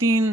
3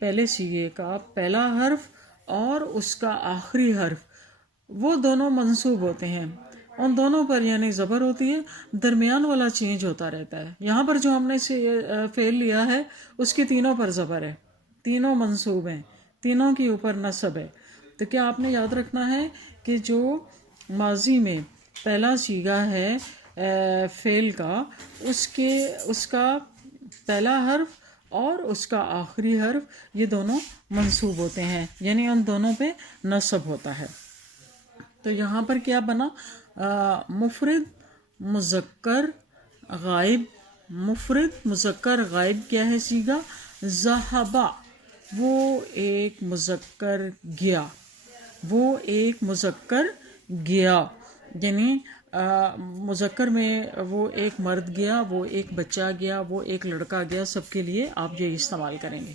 پہلے سیغے کا پہلا حرف اور اس کا آخری حرف وہ دونوں منصوب ہوتے ہیں، ان دونوں پر یعنی زبر ہوتی ہے، درمیان والا چینج ہوتا رہتا ہے۔ یہاں پر جو ہم نے فعل لیا ہے اس کی تینوں پر زبر ہے، تینوں منصوب ہیں، تینوں کے اوپر نصب ہے۔ تو کیا آپ نے یاد رکھنا ہے کہ جو ماضی میں پہلا صیغہ ہے فعل کا، اس کا پہلا حرف اور اس کا آخری حرف یہ دونوں منصوب ہوتے ہیں، یعنی ان دونوں پہ نصب ہوتا ہے۔ تو یہاں پر کیا بنا؟ مفرد مذکر غائب۔ مفرد مذکر غائب کیا ہے صیغہ؟ ذہبا، وہ ایک مذکر گیا، وہ ایک مذکر گیا، یعنی مذکر میں وہ ایک مرد گیا، وہ ایک بچہ گیا، وہ ایک لڑکا گیا، سب کے لیے آپ یہ استعمال کریں گے۔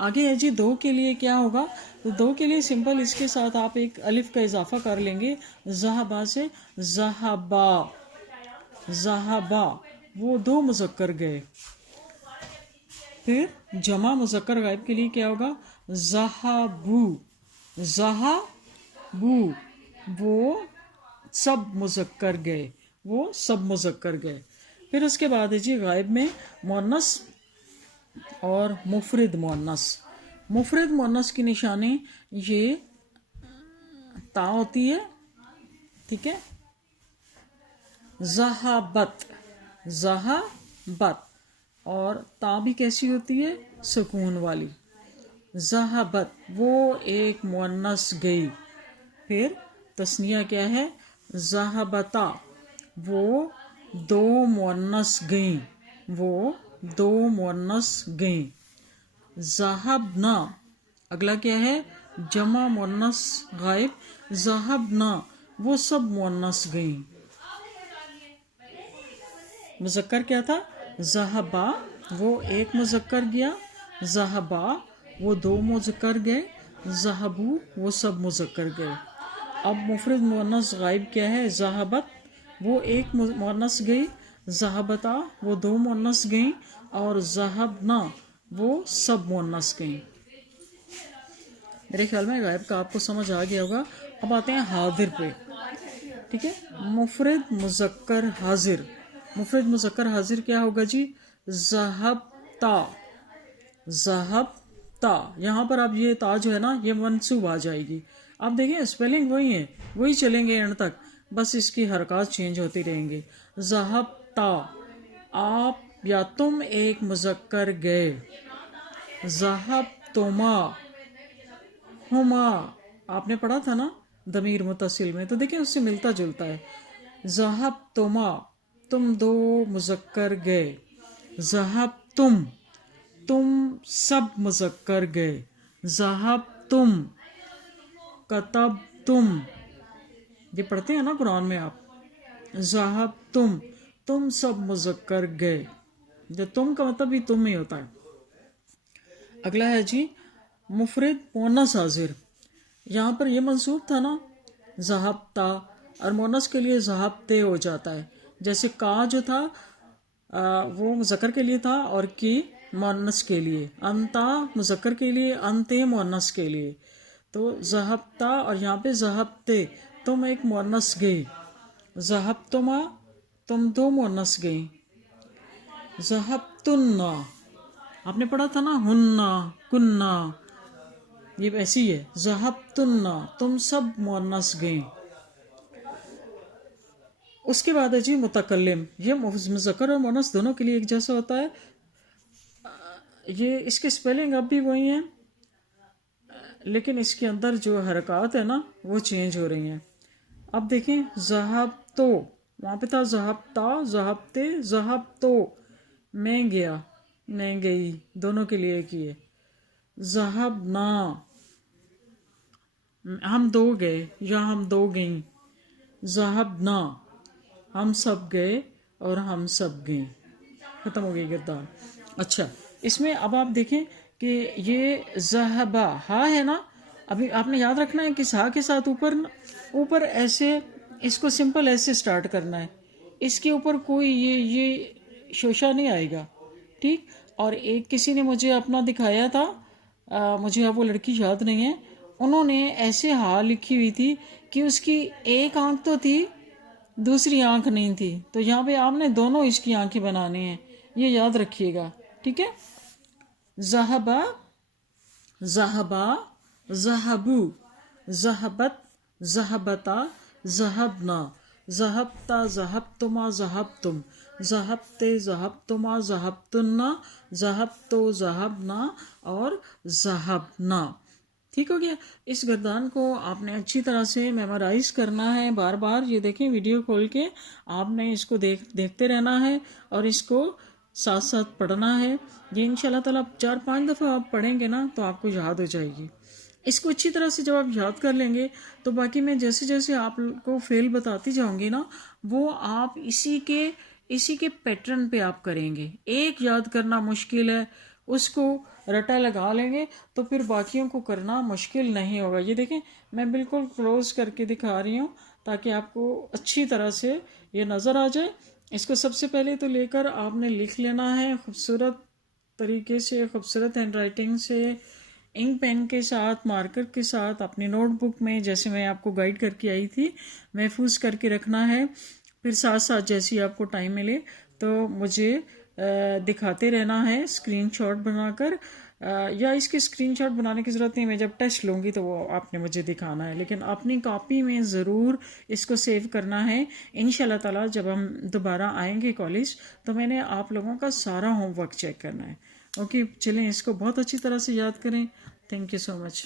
آگے ہے جی دو کے لیے کیا ہوگا؟ تو دو کے لیے سمپل اس کے ساتھ آپ ایک الف کا اضافہ کر لیں گے، ذہبا سے ذہبا، ذہبا، وہ دو مذکر گئے۔ پھر جمع مذکر غائب کے لیے کیا ہوگا؟ ذہبو، ذہبو، وہ سب مذکر گئے، وہ سب مذکر گئے۔ پھر اس کے بعد ہے جی غائب میں مؤنث اور مفرد مؤنث۔ مفرد مؤنث کی نشانی یہ تا ہوتی ہے، ٹھیک ہے، ذہبت، ذہبت، اور تا بھی کیسی ہوتی ہے؟ سکون والی، ذہبت، وہ ایک مؤنث گئی۔ پھر تثنیہ کیا ہے؟ ذہبتا، وہ دو مؤنث گئیں، وہ دو مؤنث گئیں۔ ذہبنا، اگلا کیا ہے؟ جمع مؤنث غائب، ذہبنا، وہ سب مؤنث گئیں۔ مذکر کیا تھا؟ ذہبا، وہ ایک مذکر گیا، ذہبا، وہ دو مذکر گئے، ذہبو، وہ سب مذکر گئے۔ اب مفرد مؤنث غائب کیا ہے؟ ذہبت، وہ ایک مؤنث گئی، ذہبتا، وہ دو مؤنث گئیں، اور ذہبنا، وہ سب مؤنث گئیں۔ میرے خیال میں غائب کا آپ کو سمجھ آ گیا ہوگا۔ اب آتے ہیں حاضر پہ، ٹھیک ہے، مفرد مذکر حاضر۔ مفرد مذکر حاضر کیا ہوگا جی؟ ذہبتا، ذہبتا، یہاں پر اب یہ تا جو ہے نا یہ منصوب آ جائے گی۔ آپ دیکھیں اسپیلنگ وہی ہے، وہی چلیں گے اینڈ تک، بس اس کی حرکات چینج ہوتی رہیں گے۔ ذہبتا، آپ یا تم ایک مذکر گئے۔ ذہبتما، ہما، آپ نے پڑھا تھا نا ضمیر متصل میں، تو دیکھیں اس سے ملتا جلتا ہے۔ ذہبتما، تم دو مذکر گئے۔ ذہبتم، تم سب مذکر گئے۔ ذہبتم، کتبتم، یہ پڑھتے ہیں نا قرآن میں آپ، ذہبتم، تم سب مذکر گئے، جو تم کا مطلب بھی تم ہی ہوتا ہے۔ اگلا ہے جی مفرد مؤنث حاضر۔ یہاں پر یہ منصوب تھا نا ذہبتا، اور مؤنث کے لیے ذہبتے ہو جاتا ہے، جیسے کا جو تھا وہ مذکر کے لیے تھا اور کی مؤنث کے لیے، انتا مذکر کے لیے، انتے مؤنث کے لیے۔ تو ذہبتا اور یہاں پہ ذہبتے، تم ایک مؤنث گئی۔ ذہبتما، تم دو مؤنث گئیں۔ ذہبتن، آپ نے پڑھا تھا نا ہننا کننا، یہ ایسی ہے۔ ذہبتن، تم سب مؤنث گئیں۔ اس کے بعد ہے جی متکلم، یہ مذکر اور مؤنث دونوں کے لیے ایک جیسا ہوتا ہے۔ یہ اس کی سپیلنگ اب بھی وہی ہیں، لیکن اس کے اندر جو حرکات ہے نا وہ چینج ہو رہی ہیں۔ اب دیکھیں ذہبتو، وہاں پہ تھا ذہبتا، ذہبتے، ذہبتو، میں گیا، میں گئی، دونوں کے لیے ایک ہی ہے۔ ذہبنا، ہم دو گئے یا ہم دو گئیں۔ ذہبنا، ہم سب گئے اور ہم سب گئیں۔ ختم ہو گئی کردار۔ اچھا، اس میں اب آپ دیکھیں کہ یہ ذہبا ہا ہے نا، ابھی آپ نے یاد رکھنا ہے کہ اس ہا کے ساتھ اوپر ایسے اس کو سمپل ایسے سٹارٹ کرنا ہے، اس کے اوپر کوئی یہ شوشہ نہیں آئے گا، ٹھیک۔ اور ایک کسی نے مجھے اپنا دکھایا تھا مجھے اب وہ لڑکی یاد نہیں ہے، انہوں نے ایسے ہاں لکھی ہوئی تھی کہ اس کی ایک آنکھ تو تھی، دوسری آنکھ نہیں تھی، تو یہاں پہ آپ نے دونوں اس کی آنکھیں بنانی ہیں، یہ یاد رکھیے گا، ٹھیک ہے. ذہبا، ذہبا، ذہبو، ذہبت، ذہبتا، ذہبنا، ذہبتا، ذہبتما، ذہبتم، ذہبتے، ذہبتما، ذہبتنا، ذہبتو، ذہبنا اور ذہبنا. ٹھیک ہو گیا. اس گردان کو آپ نے اچھی طرح سے میمورائز کرنا ہے، بار بار یہ دیکھیں ویڈیو کھول کے آپ نے اس کو دیکھتے رہنا ہے اور اس کو ساتھ ساتھ پڑھنا ہے. یہ انشاءاللہ تعالیٰ 4-5 دفعہ آپ پڑھیں گے نا تو آپ کو یاد ہو جائے گی. اس کو اچھی طرح سے جب آپ یاد کر لیں گے تو باقی میں جیسے جیسے آپ کو فعل بتاتی جاؤں گی نا، وہ آپ اسی کے پیٹرن پہ آپ کریں گے. ایک یاد کرنا مشکل ہے، اس کو رٹا لگا لیں گے تو پھر باقیوں کو کرنا مشکل نہیں ہوگا. یہ دیکھیں میں بالکل کلوز کر کے دکھا رہی ہوں تاکہ آپ کو اچھی طرح سے یہ نظر آ جائے. اس کو سب سے پہلے تو لے کر آپ نے لکھ لینا ہے خوبصورت طریقے سے، خوبصورت ہینڈ رائٹنگ سے، انک پین کے ساتھ، مارکر کے ساتھ اپنی نوٹ بک میں جیسے میں آپ کو گائیڈ کر کے آئی تھی محفوظ کر کے رکھنا ہے. پھر ساتھ ساتھ جیسے آپ کو ٹائم ملے تو مجھے دکھاتے رہنا ہے اسکرین شاٹ بنا کر، یا اس کے اسکرین شاٹ بنانے کی ضرورت نہیں، میں جب ٹیسٹ لوں گی تو وہ آپ نے مجھے دکھانا ہے، لیکن اپنی کاپی میں ضرور اس کو سیو کرنا ہے. انشاءاللہ تعالیٰ جب ہم دوبارہ آئیں گے کالج تو میں نے آپ لوگوں کا سارا ہوم ورک چیک کرنا ہے. اوکے چلیں اس کو بہت اچھی طرح سے یاد کریں. Thank you so much.